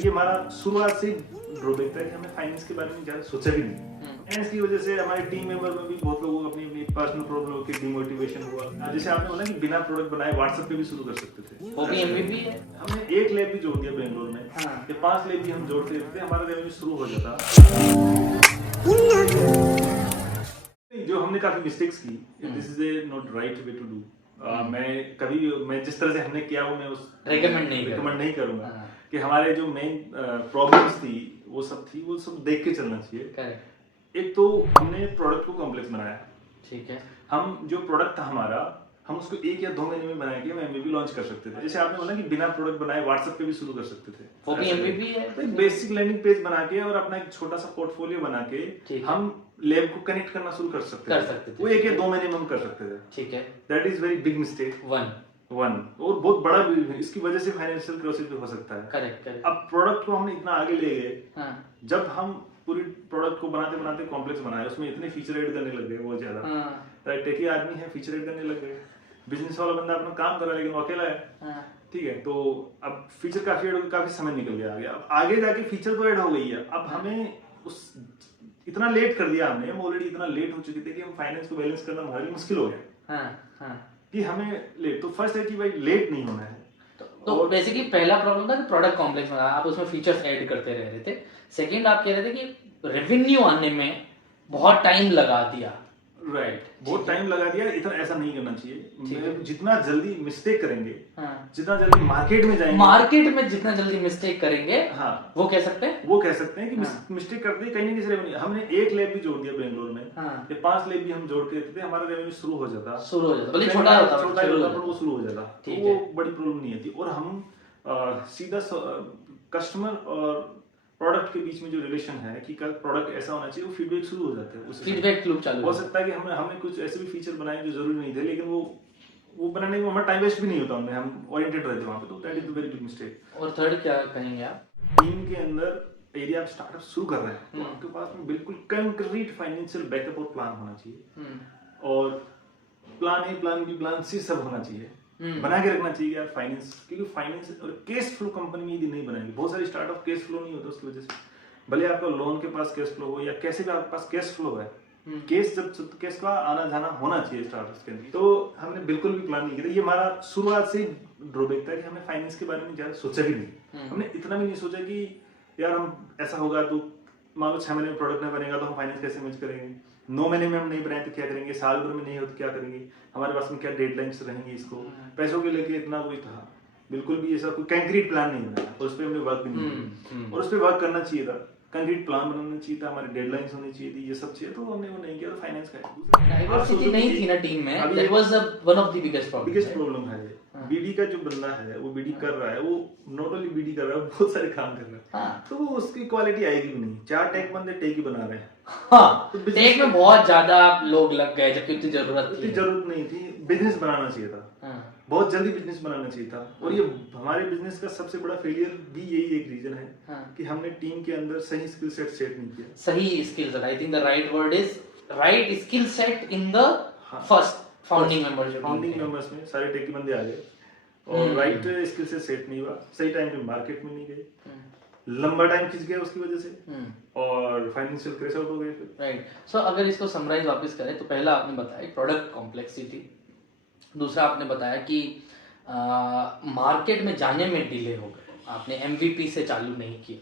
ये हमारा शुरुआत से ड्रॉबैक था कि हमने फाइनेंस के बारे में ज़्यादा सोचा भी नहीं। फाइनेंस की वजह से हमारे टीम मेंबर में भी बहुत लोगों को अपनी अपनी पर्सनल प्रॉब्लम होकर डिमोटिवेशन हुआ। जैसे आपने बोला कि बिना प्रोडक्ट बनाए व्हाट्सएप पे भी शुरू कर सकते थे, वो भी एमवीपी है। हमने एक लैब भी जोड़ दिया बेंगलोर में। हाँ। ये 5 लैब भी हम जोड़ते थे, हमारा रेवेन्यू शुरू हो जाता। जो हमने काफी मिस्टेक्स की, this is a not right way to do. मैं जिस तरह से हमने किया वो मैं उस रिकमेंड नहीं करूंगा। हाँ। कि हमारे जो मेन प्रॉब्लम्स थी वो सब देख के चलना चाहिए। करेक्ट। एक तो हमने प्रोडक्ट को कॉम्प्लेक्स बनाया। ठीक है। हम जो प्रोडक्ट था हमारा, हम उसको 1 या 2 महीने में बना के एमवीपी लॉन्च कर सकते थे। जैसे आपने बोला कि बिना प्रोडक्ट बनाए व्हाट्सएप पे भी शुरू कर सकते थे, वो भी एमवीपी है। तो एक बेसिक लैंडिंग पेज बना के और अपना एक छोटा सा पोर्टफोलियो बना के हम लैब को कनेक्ट करना शुरू कर सकते थे। वो 1 या 2 महीने में हम कर सकते थे। ठीक है। That is very big mistake. One और बहुत बड़ा भी, इसकी वजह से फाइनेंशियल क्राइसिस भी हो सकता है। करेक्ट। अब प्रोडक्ट को हमने इतना आगे ले गए। हाँ। जब हम पूरी प्रोडक्ट को बनाते बनाते कॉम्प्लेक्स बनाए, उसमें इतने फीचर ऐड करने लग गए बहुत ज्यादा। राइट, टेकी आदमी है, फीचर ऐड करने लग गए। बिजनेस वाला बंदा अपना काम कर रहा है लेकिन वो अकेला है। ठीक है, तो अब फीचर काफी ऐड हो गए, काफी समय निकल गया आगे। अब आगे जाके फीचर तो ऐड हो गई है, अब हमें उस इतना लेट कर दिया हमने, हम ऑलरेडी इतना लेट हो चुके थे कि हम फाइनेंस को बैलेंस करना हमारे लिए मुश्किल हो गया। कि हमें लेट, तो फर्स्ट है कि भाई लेट नहीं होना है। तो बेसिकली पहला प्रॉब्लम था कि प्रोडक्ट कॉम्प्लेक्स बना, आप उसमें फीचर्स ऐड करते रह रहे थे। सेकंड आप कह रहे थे कि रेवेन्यू आने में बहुत टाइम लगा दिया। राइट, बहुत टाइम लगा दिया। इतना ऐसा नहीं करना चाहिए। जितना जल्दी मिस्टेक करेंगे, जितना जल्दी मार्केट में जितना जल्दी मिस्टेक करेंगे, हाँ, वो कह सकते हैं कि मिस्टेक करते ही कहीं ना कहीं रेवेन्यू। हमने एक लैब भी जोड़ दिया बेंगलोर में। ये 5 लैब भी हम जोड़ के देते थे, हमारा रेवेन्यू शुरू हो जाता। भले छोटा होता पर वो शुरू हो जाता, तो वो बड़ी प्रॉब्लम नहीं आती। और हम सीधा कस्टमर और प्रोडक्ट के बीच में जो रिलेशन है कि कल प्रोडक्ट ऐसा होना चाहिए, वो फीडबैक शुरू हो जाता है। उससे फीडबैक लूप चालू हो सकता है कि हमने कुछ ऐसे भी फीचर बनाए जो जरूरी नहीं थे, लेकिन वो बनाने में हमारा टाइम वेस्ट भी नहीं होता, हम ओरिएंटेड रहते वहां पे। तो that is the very big mistake. और थर्ड क्या कहेंगे आप? टीम के अंदर यदि आप स्टार्टअप शुरू कर रहे हैं तो आपके पास में बिल्कुल कंक्रीट फाइनेंशियल बैकअप और प्लान होना चाहिए। और plan A, plan B, plan C सब होना चाहिए, बना के रखना चाहिए यार फाइनेंस। क्योंकि फाइनेंस और कैश फ्लो कंपनी में यदि नहीं बनाएगी, बहुत सारी स्टार्टअप कैश फ्लो नहीं होता, उसकी वजह से भले आपका लोन के पास कैश फ्लो हो या कैसे भी आपके पास कैश फ्लो है, कैश का आना जाना होना चाहिए स्टार्टअप्स के अंदर। तो हमने बिल्कुल भी प्लान नहीं किया। ये हमारा शुरुआत से ड्रॉबैक था कि हमने फाइनेंस के बारे में ज्यादा सोचा भी नहीं। हमने इतना भी नहीं सोचा कि यार हम ऐसा होगा तो मान लो 6 महीने में प्रोडक्ट नहीं बनेगा तो हम फाइनेंस कैसे मैनेज करेंगे, 9 महीने में हम नहीं बनाए तो क्या करेंगे, साल भर में नहीं हो तो क्या करेंगे, हमारे पास में क्या डेडलाइंस रहेंगी, इसको पैसों के लेके इतना कोई था। बिल्कुल भी ऐसा कोई कंक्रीट प्लान नहीं बनाया और उस पर हमने वर्क भी नहीं किया। और उस पर वर्क करना चाहिए था, कंक्रीट प्लान बनाना चाहिए था, हमारी डेडलाइंस होनी चाहिए थी, ये सब चाहिए। तो हमने वो नहीं किया। तो फाइनेंस का डाइवर्सिटी नहीं थी ना टीम में, that was one of the biggest problem है। बीडी का जो बंदा है वो बीडी कर रहा है, वो नॉट ओनली बीडी कर रहा है, बहुत सारे काम कर रहा है। तो वो उसकी क्वालिटी आएगी भी नहीं। 4 टेक बंदे टेक ही बना रहे हैं। हाँ, तो टेक में बहुत ज्यादा लोग लग गए जबकि उतनी जरूरत नहीं थी। बिजनेस बनाना चाहिए था, बहुत जल्दी बिजनेस बनाना चाहिए था। और ये हमारे बिजनेस का सबसे बड़ा फेलियर भी यही एक रीजन है कि हमने टीम के अंदर सही स्किल सेट सेट नहीं किया। सही skill set, I think the right word is right skill set in the first founding members में सारे टेकी बंदे आ गए और राइट स्किल से सेट नहीं हुआ, सही टाइम पे मार्केट में नहीं गए, लंबा टाइम खिंच गया उसकी वजह से और फाइनेंशियल क्रैश आउट हो गए फिर। राइट। सो अगर इसको समराइज वापस करें तो पहला आपने बताया प्रोडक्ट कॉम्प्लेक्सिटी, दूसरा आपने बताया कि मार्केट में जाने में डिले हो गए, आपने एमवीपी से चालू नहीं किया,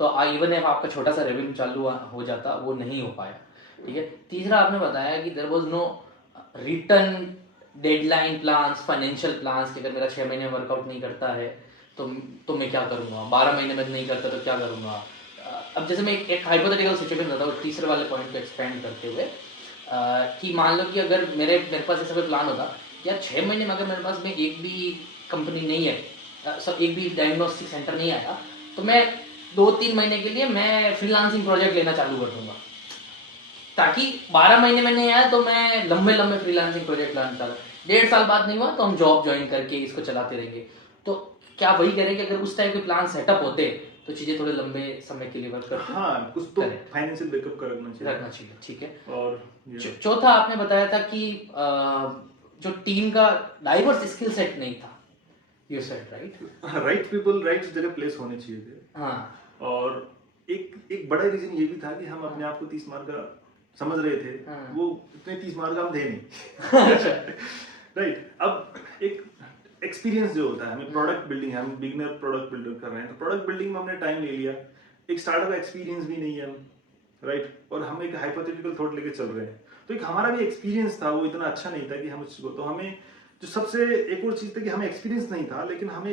तो इवन if आपका छोटा सा रेवेन्यू चालू हो जाता वो नहीं हो पाया। ठीक है। तीसरा आपने बताया कि there was no return deadline plans, financial plans कि अगर मेरा 6 महीने वर्कआउट नहीं करता है तो मैं क्या करूँगा, 12 महीने में नहीं करता तो क्या करूँगा। अब जैसे मैं एक हाइपोथेटिकल सिचुएशन बताता हूँ तीसरे वाले पॉइंट को एक्सपेंड करते हुए कि मान लो कि अगर मेरे पास ऐसा कोई प्लान होता या 6 महीने में अगर मेरे पास में एक भी कंपनी नहीं है, एक भी डायग्नोस्टिक सेंटर नहीं आया, तो मैं 2-3 महीने के लिए मैं फ्रीलांसिंग प्रोजेक्ट लेना चालू कर दूंगा, ताकि 12 महीने में नहीं आया तो मैं लंबे फ्रीलांसिंग प्रोजेक्ट लाना चाहता। 1.5 साल बाद नहीं हुआ तो हम जॉब ज्वाइन करके इसको चलाते रहेंगे। तो क्या वही करें कि अगर उस टाइप के प्लान सेटअप होते तो चीजें थोड़े लंबे समय के लिए वर्क करते। हाँ, कुछ तो फाइनेंशियल बैकअप रखना चाहिए। ठीक है। और चौथा आपने बताया था कि जो टीम का डाइवर्स स्किल सेट नहीं था, You said right. Right people right जगह प्लेस होने चाहिए थे। हाँ। और एक बड़ा रीजन ये भी था कि हम अपने आप को 30 मार्क का समझ रहे थे। हाँ। वो इतने 30 मार्क का हम थे नहीं। राइट। अब एक एक्सपीरियंस जो होता है, हमें प्रोडक्ट बिल्डिंग है, हम बिगिनर प्रोडक्ट बिल्डर कर रहे हैं, तो प्रोडक्ट बिल्डिंग में हमने टाइम ले लिया, एक स्टार्टअप एक्सपीरियंस भी नहीं है, राइट। और हम एक हाइपोथेटिकल थॉट लेके चल रहे हैं, तो एक हमारा भी एक्सपीरियंस था, वो इतना अच्छा नहीं था कि हम उसको, तो हमें जो सबसे एक और चीज था कि हमें एक्सपीरियंस नहीं था, लेकिन हमें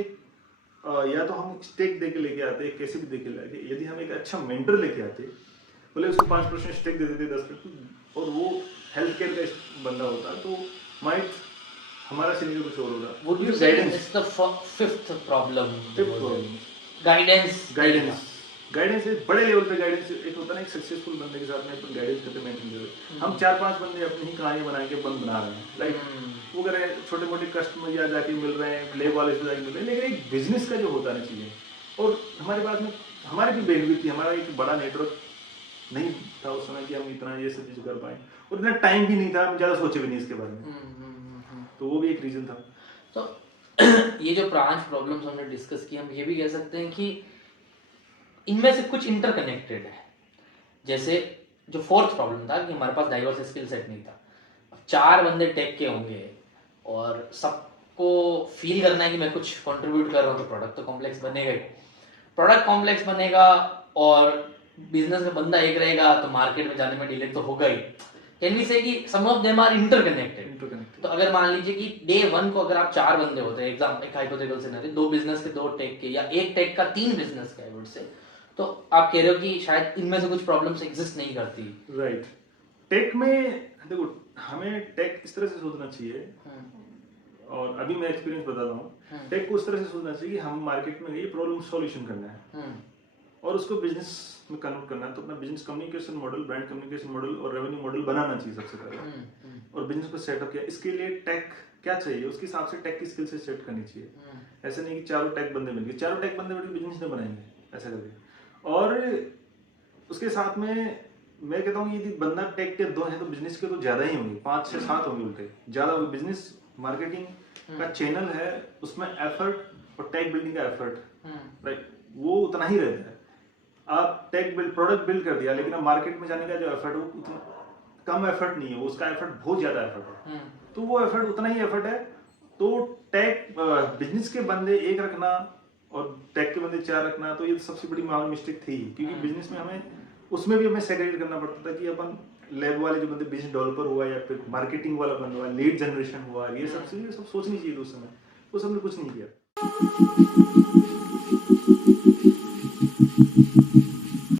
या तो हम स्टेक दे के लेके आते, कैसे भी दे के लाते, यदि हम एक अच्छा मेंटर लेके आते, बोले उसको 5% स्टेक दे देते, 10%, और वो हेल्थ केयर का बंदा होता, तो माइट हमारा सीनियर कुछ और होगा। Would you say it's the fifth problem? Guidance एक बड़े लेवल पे गाइडेंस, एक होता है ना, एक सक्सेसफुल बंदे के साथ में अपन गाइडेंस करते मेंटेन करते, हम 4-5 बंदे अपनी ही कहानी बना के बंद बना रहे हैं, लाइक वो कर रहे हैं, छोटे मोटे कस्टमर या जाके मिल रहे हैं, लेब वाले से जाके मिल रहे हैं, लेकिन एक बिजनेस का जो होता है चीजें, और हमारे पास में हमारी भी बेनविथ थी, हमारा एक बड़ा नेटवर्क नहीं था उस समय कि हम इतना ये सब चीज कर पाए, और इतना टाइम भी नहीं था, हम ज्यादा सोचे भी नहीं इसके बारे में, तो वो भी एक रीजन था। तो ये जो 5 प्रॉब्लम्स हमने डिस्कस की, हम ये भी कह सकते हैं कि इनमें से कुछ इंटरकनेक्टेड है। जैसे जो 4th प्रॉब्लम था कि हमारे पास डाइवर्स स्किल सेट नहीं था। अब 4 बंदे टेक के होंगे और सबको फील करना है कि मैं कुछ कंट्रीब्यूट कर रहा हूँ, तो प्रोडक्ट तो कॉम्प्लेक्स बनेगा ही। प्रोडक्ट कॉम्प्लेक्स बनेगा और बिजनेस में बंदा एक रहेगा, तो मार्केट में जाने में डिले तो होगा ही। कैन वी से कि सम ऑफ देम आर इंटरकनेक्टेड। तो अगर मान लीजिए कि डे 1 को अगर आप 4 बंदे होते हैं, एग्जाम एक हाइपोथेटिकल सिनेरियो, 2 बिजनेस के 2 टेक के, या एक टेक का 3 बिजनेस के, आई वुड से, तो आप कह रहे हो कि शायद इनमें से कुछ प्रॉब्लम्स एग्जिस्ट नहीं करती। राइट। टेक में देखो, हमें टेक इस तरह से सोचना चाहिए, और अभी मैं एक्सपीरियंस बता रहा हूँ, टेक को इस तरह से सोचना चाहिए कि हम मार्केट में ये प्रॉब्लम सॉल्यूशन करना है और उसको बिजनेस में कन्वर्ट करना है, तो अपना business communication model, brand communication model और रेवेन्यू मॉडल बनाना चाहिए सबसे पहले, और बिजनेस को सेटअप किया। इसके लिए टेक क्या चाहिए, उसके हिसाब से टेक की स्किल से सेट करनी चाहिए। ऐसे नहीं कि चारों टेक बंदे मिल गए, चारों टेक बंदे मिलकर बिजनेस नहीं बनाएंगे ऐसा करके। और उसके साथ में मैं कहता हूँ यदि बंदा टेक के 2 है तो बिजनेस के तो ज्यादा ही होंगे, 5 से 7 होंगे उल्टे, ज्यादा होंगे। बिजनेस मार्केटिंग का चैनल है, उसमें एफर्ट और टेक बिल्डिंग का एफर्ट, राइट, वो उतना ही रहता है। आप टेक बिल्ड, प्रोडक्ट बिल्ड कर दिया, लेकिन अब मार्केट में जाने का जो एफर्ट है वो उतना कम एफर्ट नहीं है, वो उसका एफर्ट बहुत ज्यादा एफर्ट है, तो वो एफर्ट उतना ही एफर्ट है। तो टेक बिजनेस के बंदे 1 रखना और टेक के बंदे 4 रखना, तो ये सबसे बड़ी मिस्टेक थी, क्योंकि बिजनेस में हमें उसमें भी हमें सेग्रीगेट करना पड़ता था कि अपन लैब वाले जो बंदे, बिजनेस डेवलपर हुआ या फिर मार्केटिंग वाला बंदा हुआ, लीड जनरेशन हुआ, ये सब सोचनी चाहिए उस समय, वो सबने कुछ नहीं किया।